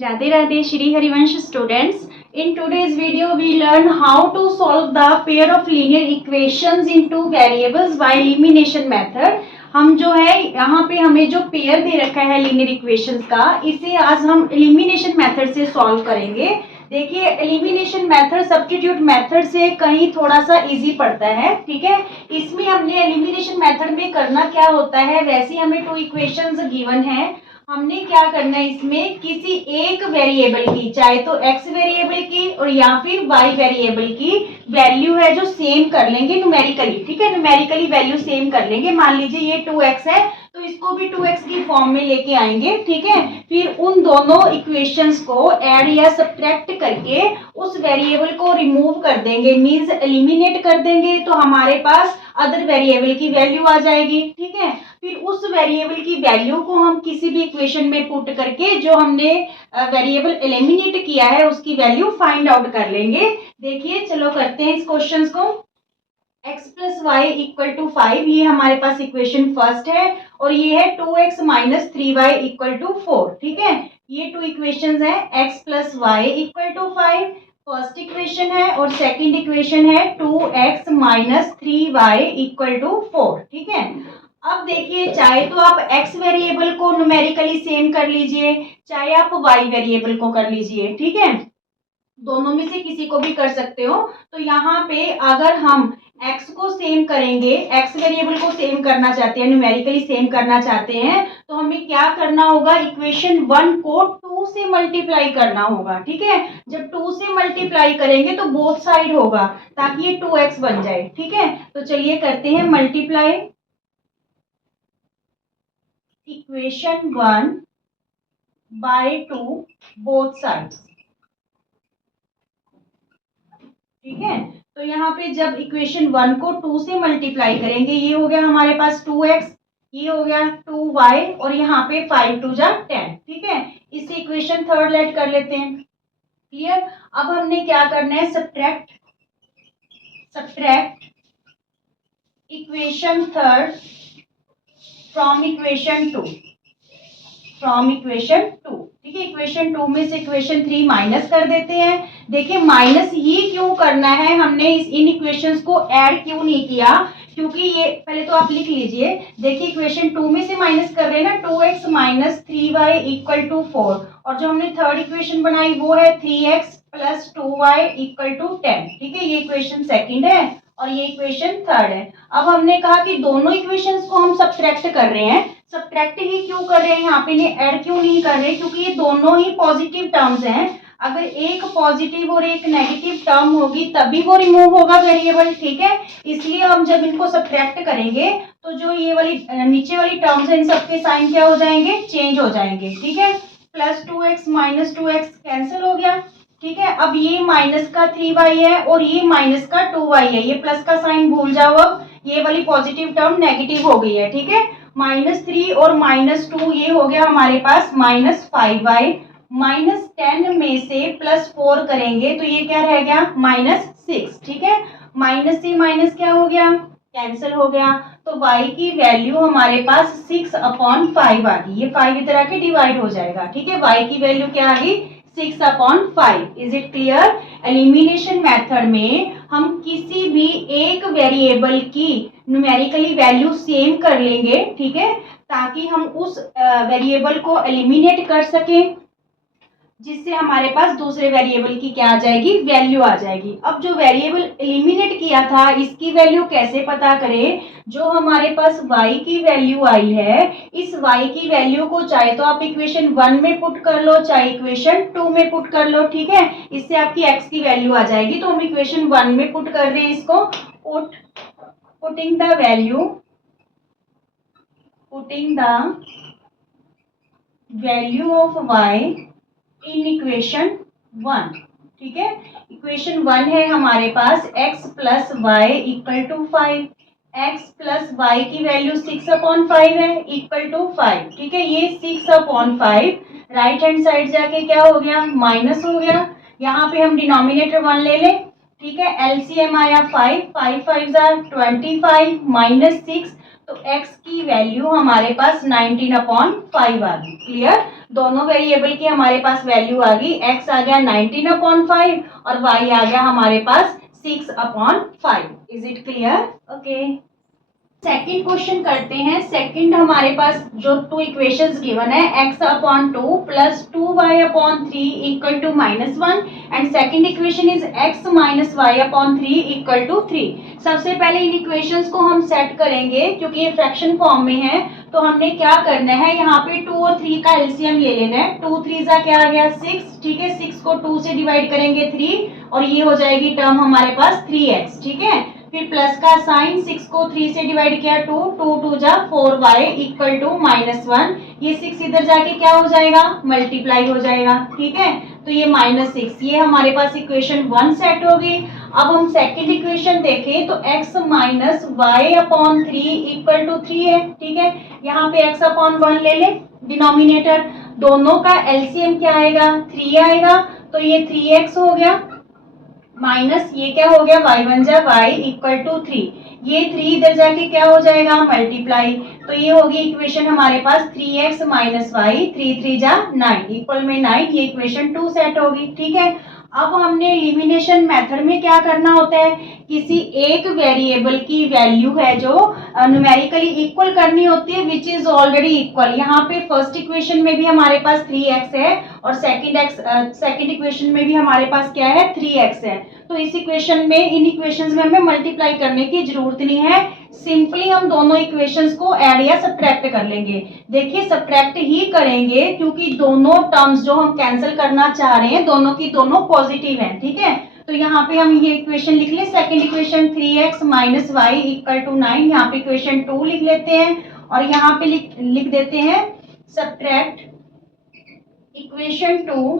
Radhe Radhe Shri Harivansh students. In today's video we learn how to solve the pair of linear equations into variables by elimination method. हम जो है यहाँ पे हमें जो pair दे रखा है लीनियर इक्वेशंस का, इसे आज हम एलिमिनेशन मेथड से सॉल्व करेंगे। देखिए एलिमिनेशन मेथड सब्स्टिट्यूट मेथड से कहीं थोड़ा सा इजी पड़ता है, ठीक है। इसमें हमने एलिमिनेशन मेथड में करना क्या होता है, वैसे हमें टू इक्वेशंस गिवन है, हमने क्या करना है इसमें किसी एक वेरिएबल की, चाहे तो x वेरिएबल की और या फिर y वेरिएबल की वैल्यू है जो सेम कर लेंगे न्यूमेरिकली, ठीक है। न्यूमेरिकली वैल्यू सेम कर लेंगे। मान लीजिए ये 2x है तो इसको भी 2x की फॉर्म में लेके आएंगे, ठीक है। फिर उन दोनों इक्वेशंस को ऐड या सब्ट्रैक्ट करके उस वेरिएबल को रिमूव कर देंगे, मींस एलिमिनेट कर देंगे, तो हमारे पास अदर वेरिएबल की वैल्यू आ जाएगी, ठीक है। फिर उस वेरिएबल की वैल्यू को हम किसी भी इक्वेशन में पुट करके जो हमने वेरिएबल एलिमिनेट किया है उसकी वैल्यू फाइंड आउट कर लेंगे। देखिए चलो करते हैं इस क्वेश्चन को। x plus y equal to 5, ये हमारे पास इक्वेशन फर्स्ट है, और ये है 2x minus 3y equal to 4, ठीक है। ये टू इक्वेशन है, x plus y equal to 5 first equation है, और सेकंड इक्वेशन है 2x minus 3y equal to 4, ठीक है। अब देखिए चाहे तो आप x वेरिएबल को न्यूमेरिकली सेम कर लीजिए, चाहे आप y वेरिएबल को कर लीजिए, ठीक है। दोनों में से किसी को भी कर सकते हो। तो यहाँ पे अगर हम x को सेम करेंगे, x वेरिएबल को सेम करना चाहते हैं, न्यूमेरिकली सेम करना चाहते हैं, तो हमें क्या करना होगा, इक्वेशन 1 को 2 से मल्टीप्लाई करना होगा, ठीक है। जब 2 से मल्टीप्लाई करेंगे तो बोथ साइड होगा ताकि ये 2x बन जाए, ठीक है। तो चलिए करते हैं multiply equation 1 by 2 both sides, ठीक है। तो यहाँ पे जब इक्वेशन 1 को 2 से मल्टीप्लाई करेंगे, ये हो गया हमारे पास 2x, ये हो गया 2y, और यहाँ पे 5 2 जा 10, ठीक है। इसे इक्वेशन थर्ड लेट कर लेते हैं, क्लियर। अब हमने क्या करना है, subtract equation third from equation 2, ठीक है। इक्वेशन 2 में से इक्वेशन 3 माइनस कर देते हैं। देखिए माइनस ये क्यों करना है, हमने इन इक्वेशंस को ऐड क्यों नहीं किया, क्योंकि ये पहले तो आप लिख लीजिए। देखिए इक्वेशन 2 में से माइनस कर रहे हैं ना, 2x minus 3y equal to 4, और जो हमने थर्ड इक्वेशन बनाई वो है 3x plus 2y equal to 10, ठीक है। ये इक्वेशन सेकंड है और ये इक्वेशन थर्ड है। अब हमने कहा कि दोनों इक्वेशंस को हम सब्ट्रैक्ट कर रहे हैं। सब्ट्रैक्ट ही क्यों कर रहे हैं, यहाँ पे ऐड क्यों नहीं कर रहे, क्योंकि ये दोनों ही पॉजिटिव टर्म्स हैं। अगर एक पॉजिटिव और एक नेगेटिव टर्म होगी तभी वो रिमूव होगा वेरिएबल, ठीक है। इसलिए हम जब इनको सब्ट्रैक्ट करेंगे तो जो ये वाली नीचे वाली टर्म्स है इन सबके साइन क्या हो जाएंगे, चेंज हो जाएंगे, ठीक है। Plus 2x minus 2x cancel हो गया, ठीक है। अब ये माइनस का 3y है और ये माइनस का 2y है, ये प्लस का साइन भूल जाओ, अब ये वाली पॉजिटिव टर्म नेगेटिव हो गई है, ठीक है। -3 और -2 ये हो गया हमारे पास -5y, -10 में से +4 करेंगे तो ये क्या रह गया, -6, ठीक है। माइनस से माइनस क्या हो गया, कैंसिल हो गया, तो y की वैल्यू हमारे पास 6/5 आ गई। ये 5 इधर आके डिवाइड हो जाएगा, ठीक है। y की वैल्यू क्या आ गई, 6/5। Is it clear. Elimination method में हम किसी भी एक वेरिएबल की न्यूमेरिकली वैल्यू सेम कर लेंगे, ठीक है, ताकि हम उस वेरिएबल को एलिमिनेट कर सकें, जिससे हमारे पास दूसरे वेरिएबल की क्या आ जाएगी, वैल्यू आ जाएगी। अब जो वेरिएबल एलिमिनेट किया था इसकी वैल्यू कैसे पता करें, जो हमारे पास y की वैल्यू आई है, इस y की वैल्यू को चाहे तो आप इक्वेशन 1 में पुट कर लो, चाहे इक्वेशन 2 में पुट कर लो, ठीक है। इससे आपकी x की वैल्यू आ जाएगी। तो हम इक्वेशन 1 में पुट कर रहे हैं इसको, putting the value of y in equation 1, ठीक है। इक्वेशन 1 है हमारे पास x plus y equal to 5, x plus y की वैल्यू 6/5 है इक्वल टू 5, ठीक है। ये 6/5 राइट हैंड साइड जाके क्या हो गया, माइनस हो गया। यहाँ पे हम डिनोमिनेटर 1 ले लें, ठीक है। एलसीएम आया 5, 5 5 25 -6, तो x की वैल्यू हमारे पास 19/5 आ गई, क्लियर। दोनों वेरिएबल की हमारे पास वैल्यू आ गई, x आ गया 19/5 और y आ गया हमारे पास 6/5। Is it clear? Okay, second question करते हैं। सेकंड हमारे पास जो टू इक्वेशंस गिवन है, x/2 plus 2y/3 equal to -1 and second equation is x minus y/3 equal to 3। सबसे पहले इन इक्वेशंस को हम सेट करेंगे क्योंकि ये फ्रैक्शन फॉर्म में है, तो हमने क्या करना है, यहाँ पे 2 और 3 का एलसीएम ले लेना है। 2 3 जा क्या आ गया 6, ठीक है। 6 को 2 से डिवाइड करेंगे 3 और ये हो जाएगी टर्म हमारे पास 3x, ठीक है। फिर प्लस का साइन, 6 को 3 से डिवाइड किया 2, 2 2 जा 4y इक्वल टू -1। ये 6 इधर जाके क्या हो जाएगा, मल्टीप्लाई हो जाएगा, ठीक है। तो ये -6, ये हमारे पास इक्वेशन 1 सेट होगी। अब हम सेकंड इक्वेशन देखें तो x minus y/3 equal to 3 है, ठीक है। यहाँ पे x/1 ले ले डिनोमिनेटर, दोनों का एलसीएम क्या आएगा 3 आएगा, तो ये 3x हो गया माइनस ये क्या हो गया y1 जा y इक्वल टू 3। ये 3 इधर जाके क्या हो जाएगा मल्टीप्लाई, तो ये होगी इक्वेशन हमारे पास 3x माइनस वाई, 3 3 जा 9 इक्वल में 9, ये इक्वेशन 2 सेट होगी, ठीक है। अब हमने एलिमिनेशन मेथड में क्या करना होता है, किसी एक वेरिएबल की वैल्यू है जो न्यूमेरिकली इक्वल करनी होती है विच इज ऑलरेडी इक्वल। यहाँ पे फर्स्ट इक्वेशन में भी हमारे पास 3x है और सेकंड इक्वेशन में भी हमारे पास क्या है 3x है। तो इस इक्वेशन में, इन इक्वेशंस में हमें मल्टीप्लाई करने की जरूरत नहीं है, सिंपली हम दोनों इक्वेशंस को ऐड या सब्ट्रैक्ट कर लेंगे। देखिए सब्ट्रैक्ट ही करेंगे क्योंकि दोनों टर्म्स जो हम कैंसिल करना चाह रहे हैं दोनों की दोनों पॉजिटिव हैं, ठीक है। तो यहाँ पे हम ये इक्वेशन लिख ले, second equation 3x minus y equal to 9, यहाँ पे इक्वेशन 2 लिख लेते हैं और यहाँ पे लिख देते हैं सब्ट्रैक्ट इक्वेशन 2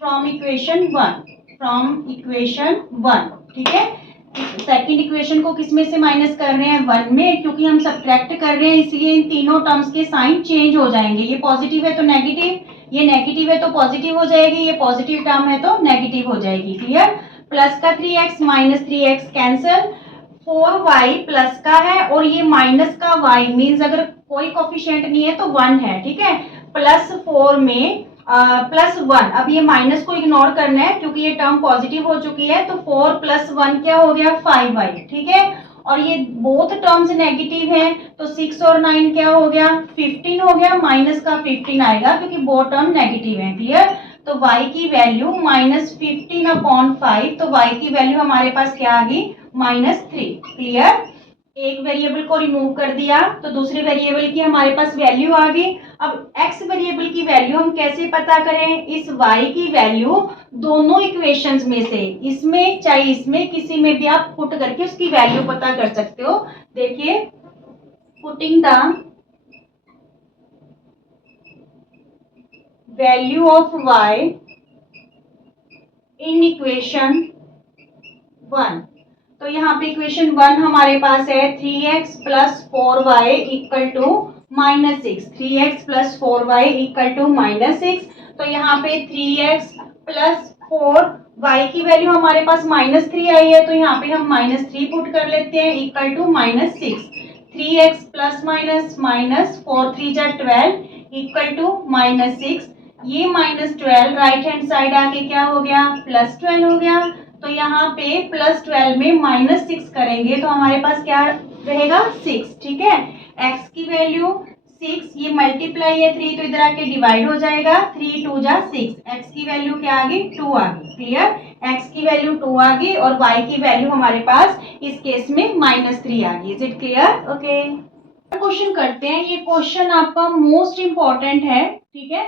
फ्रॉम इक्वेशन 1, ठीक है। सेकंड इक्वेशन को किस में से माइनस कर रहे हैं 1 में, क्योंकि हम सब्ट्रैक्ट कर रहे हैं इसलिए इन तीनों टर्म्स के साइन चेंज हो जाएंगे। ये पॉजिटिव है तो नेगेटिव, ये नेगेटिव है तो पॉजिटिव हो जाएगी, ये पॉजिटिव टर्म है तो नेगेटिव हो जाएगी, क्लियर। प्लस का 3x minus 3x cancel, 4y plus का है और ये माइनस का y मीन्स अगर कोई कोफिशिएंट नहीं है तो 1 है, ठीक है। प्लस 4 में प्लस 1, अब ये माइनस को इग्नोर करना है क्योंकि ये टर्म पॉजिटिव हो चुकी है, तो 4 प्लस 1 क्या हो गया 5y, ठीक है। और ये बोथ टर्म्स नेगेटिव हैं तो 6 और 9 क्या हो गया 15 हो गया, माइनस का 15 आएगा क्योंकि बोथ टर्म नेगेटिव है, क्लियर। तो y की वैल्यू -15/5, तो y की वैल्यू हमारे पास क्या आ गई -3, क्लियर। एक वेरिएबल को रिमूव कर दिया तो दूसरे वेरिएबल की हमारे पास वैल्यू आ गई। अब x वेरिएबल की वैल्यू हम कैसे पता करें, इस y की वैल्यू दोनों इक्वेशंस में से, इसमें चाहे इसमें किसी में भी आप पुट करके उसकी वैल्यू पता कर सकते हो। देखिए putting the value of y in equation 1, तो यहाँ पे इक्वेशन 1 हमारे पास है 3x plus 4y equal to -6, 3x plus 4y equal to -6। तो यहाँ पे 3x प्लस 4y की वैल्यू हमारे पास -3 आई है, तो यहाँ पे हम -3 पुट कर लेते हैं equal to -6। 3x plus minus 4 3 जा 12 इक्वल टू -6, ये -12 राइट हैंड साइड आके क्या हो गया +12 हो गया। तो यहाँ पे +12 में -6 करेंगे तो हमारे पास क्या रहेगा 6, ठीक है। x की वैल्यू 6, ये मल्टीप्लाई है 3 तो इधर आके डिवाइड हो जाएगा, 3 2 जा 6, x की वैल्यू क्या आ गई 2 आ गई, क्लियर। x की वैल्यू 2 आ गई और y की वैल्यू हमारे पास इस केस में -3 आ गई। Is it clear? Okay, question करते हैं। ये क्वेश्चन आपका मोस्ट इंपॉर्टेंट है, ठीक है।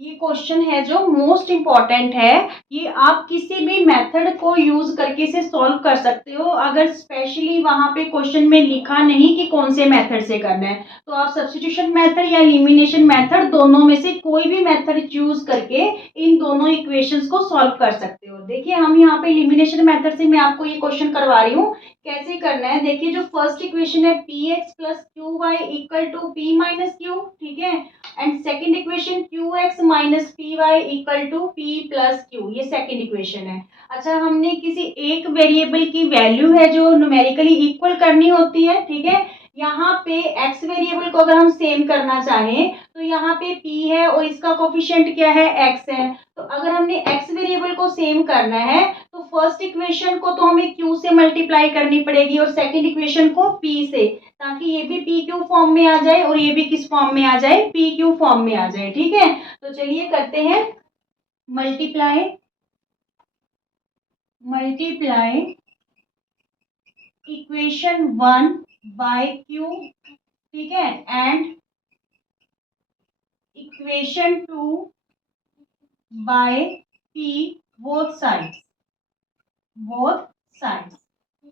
ये क्वेश्चन है जो मोस्ट इंपॉर्टेंट है, ये आप किसी भी मेथड को यूज करके इसे सॉल्व कर सकते हो। अगर स्पेशली वहां पे क्वेश्चन में लिखा नहीं कि कौन से मेथड से करना है, तो आप सब्स्टिट्यूशन मेथड या एलिमिनेशन मेथड दोनों में से कोई भी मेथड चूज करके इन दोनों इक्वेशंस को सॉल्व कर सकते हो। देखिए हम यहाँ पे एलिमिनेशन मेथड से मैं आपको ये क्वेश्चन करवा रही हूँ, कैसे करना है। देखिए जो फर्स्ट इक्वेशन है px plus q y equal to p minus q, ठीक है। And second equation qx minus p y equal to p plus q, ये सेकेंड इक्वेशन है। अच्छा, हमने किसी एक वेरिएबल की वैल्यू है जो न्यूमेरिकली इक्वल करनी होती है, ठीक है। यहाँ पे x वेरिएबल को अगर हम सेम करना चाहें तो यहाँ पे p है और इसका कोफिशिएंट क्या है, x है। तो अगर हमने x वेरिएबल को सेम करना है तो फर्स्ट इक्वेशन को तो हमें q से मल्टीप्लाई करनी पड़ेगी और सेकंड इक्वेशन को p से, ताकि ये भी p q फॉर्म में आ जाए और ये भी किस फॉर्म में आ जाए, p q फॉर्म में आ जाए। ठीक है, तो चलिए करते हैं मल्टीप्लाई इक्वेशन 1 बाय q, ठीक है, and equation 2 by p, both sides,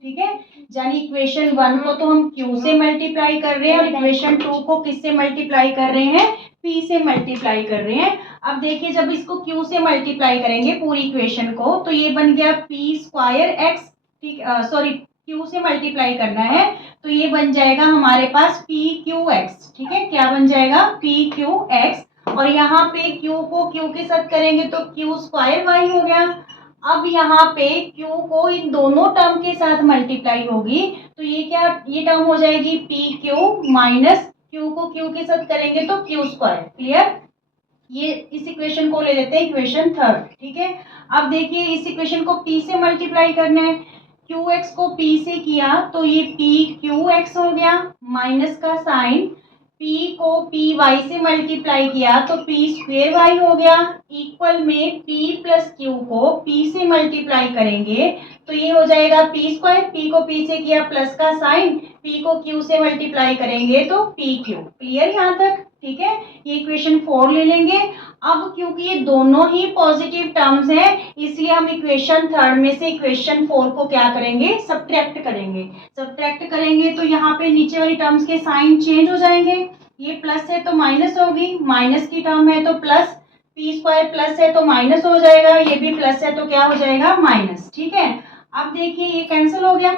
ठीक है। यानी इक्वेशन 1 को तो हम q से मल्टीप्लाई कर रहे हैं और इक्वेशन 2 को किससे मल्टीप्लाई कर रहे हैं, p से मल्टीप्लाई कर रहे हैं। अब देखिए जब इसको q से मल्टीप्लाई करेंगे पूरी इक्वेशन को तो ये बन गया p स्क्वायर x, ठीक, सॉरी q से मल्टीप्लाई करना है तो ये बन जाएगा हमारे पास pqx, ठीक है, क्या बन जाएगा, pqx। और यहाँ पे q को q के साथ करेंगे तो q स्क्वायर y हो गया। अब यहाँ पे q को इन दोनों टर्म के साथ मल्टीप्लाई होगी तो ये क्या, ये टर्म हो जाएगी pq माइनस q को q के साथ करेंगे तो q स्क्वायर। क्लियर, ये इस इक्वेशन को ले लेते हैं इक्वेशन 3, ठीक है। अब देखिए इस इक्वेशन को p से मल्टीप्लाई करना है, qx को p से किया तो ये pqx हो गया, माइनस का साइन, p को py से मल्टीप्लाई किया तो p स्क्वेयर y हो गया, इक्वल में p प्लस q को p से मल्टीप्लाई करेंगे तो ये हो जाएगा p स्क्वायर, p को p से किया प्लस का साइन, p को q से मल्टीप्लाई करेंगे तो pq। क्लियर यहाँ तक, ठीक है, ये इक्वेशन 4 ले लेंगे। अब क्योंकि ये दोनों ही पॉजिटिव टर्म्स हैं इसलिए हम इक्वेशन 3 में से इक्वेशन 4 को क्या करेंगे, सब्ट्रैक्ट करेंगे तो यहाँ पे नीचे वाली टर्म्स के साइन चेंज हो जाएंगे, ये प्लस है तो माइनस होगी, माइनस की टर्म है तो प्लस, p स्क्वायर प्लस है तो माइनस हो जाएगा, ये भी प्लस है तो क्या हो जाएगा, माइनस। ठीक है, अब देखिए ये कैंसिल हो गया,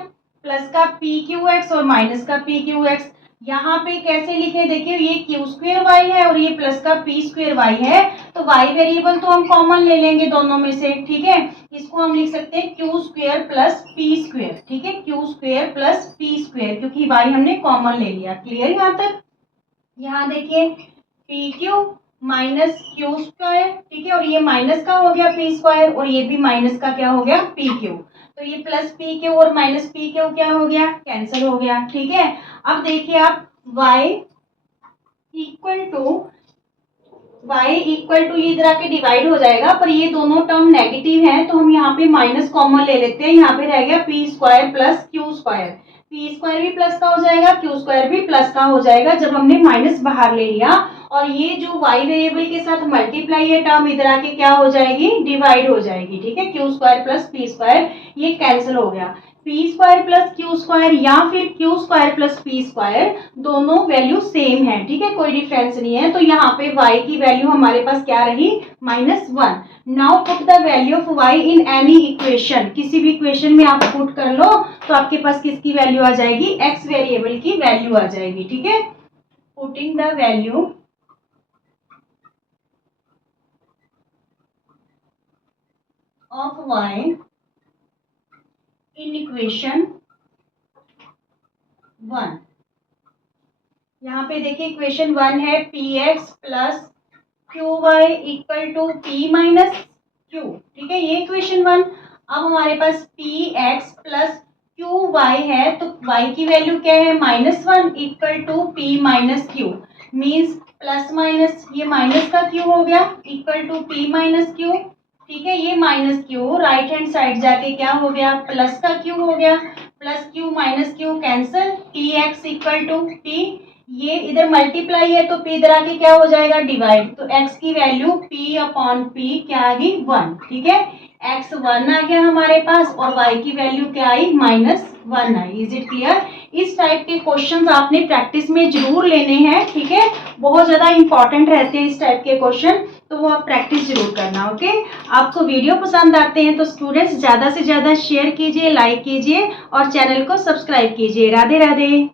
प्लस का pqx और माइनस का pqx। यहाँ पे कैसे लिखे, देखिए ये q स्क्वेयर y है और ये प्लस का p स्क्वेयर y है तो y वेरिएबल तो हम कॉमन ले लेंगे दोनों में से, ठीक है, इसको हम लिख सकते हैं q square plus p square, ठीक है, q square plus p square, क्योंकि y हमने कॉमन ले लिया। क्लियर यहाँ तक, यहाँ देखिए pq माइनस क्यू स्क्वायर, ठीक है, और ये माइनस का हो गया p स्क्वायर और ये भी माइनस का क्या हो गया, pq, तो ये प्लस pq और माइनस pq क्या हो गया, कैंसिल हो गया। ठीक है, अब देखिए आप y इक्वल टू ये इधर आके डिवाइड हो जाएगा, पर ये दोनों टर्म नेगेटिव हैं तो हम यहाँ पे माइनस कॉमन ले लेते हैं, यहाँ पे रह गया p square plus q square, p square भी प्लस का हो जाएगा, q स्क्वायर भी प्लस का हो जाएगा जब हमने माइनस बाहर ले लिया, और ये जो y वेरिएबल के साथ मल्टीप्लाई है टर्म इधर आके क्या हो जाएगी, डिवाइड हो जाएगी। ठीक है, q square plus p square ये कैंसिल हो गया, p square plus q square या फिर q square plus p square दोनों वैल्यू सेम है, ठीक है, कोई डिफरेंस नहीं है, तो यहाँ पे y की वैल्यू हमारे पास क्या रही, -1। Now put the value of y in any equation, किसी भी इक्वेशन में आप पुट कर लो तो आपके पास किसकी वैल्यू आ जाएगी, x वेरिएबल की वैल्यू आ जाएगी। ठीक है, putting the value of y in equation 1, यहाँ पे देखिए इक्वेशन 1 है px plus qy equal to p minus q, ठीक है, ये इक्वेशन 1। अब हमारे पास px प्लस qy है तो y की वैल्यू क्या है, -1 equal to p minus q, means plus minus ये माइनस का q हो गया equal to p minus q। ठीक है, ये minus q right hand side जाके क्या हो गया, प्लस का क्यू हो गया, plus q minus q cancel, p x equal to p, ये इधर मल्टीप्लाई है तो पी इधर आके क्या हो जाएगा, डिवाइड, तो एक्स की वैल्यू पी अपॉन पी क्या आ गई, 1। ठीक है, एक्स 1 आ गया हमारे पास और वाई की वैल्यू क्या आई, -1 आई। Is it clear? इस टाइप के क्वेश्चंस आपने प्रैक्टिस में जरूर लेने हैं, ठीक है, बहुत ज्यादा इंपॉर्टेंट रहते हैं इस टाइप के क्वेश्चन, तो वो आप प्रैक्टिस जरूर करना। ओके, आपको वीडियो पसंद आते हैं तो स्टूडेंट्स ज़्यादा से ज़्यादा शेयर कीजिए, लाइक कीजिए और चैनल को सब्सक्राइब कीजिए। राधे राधे।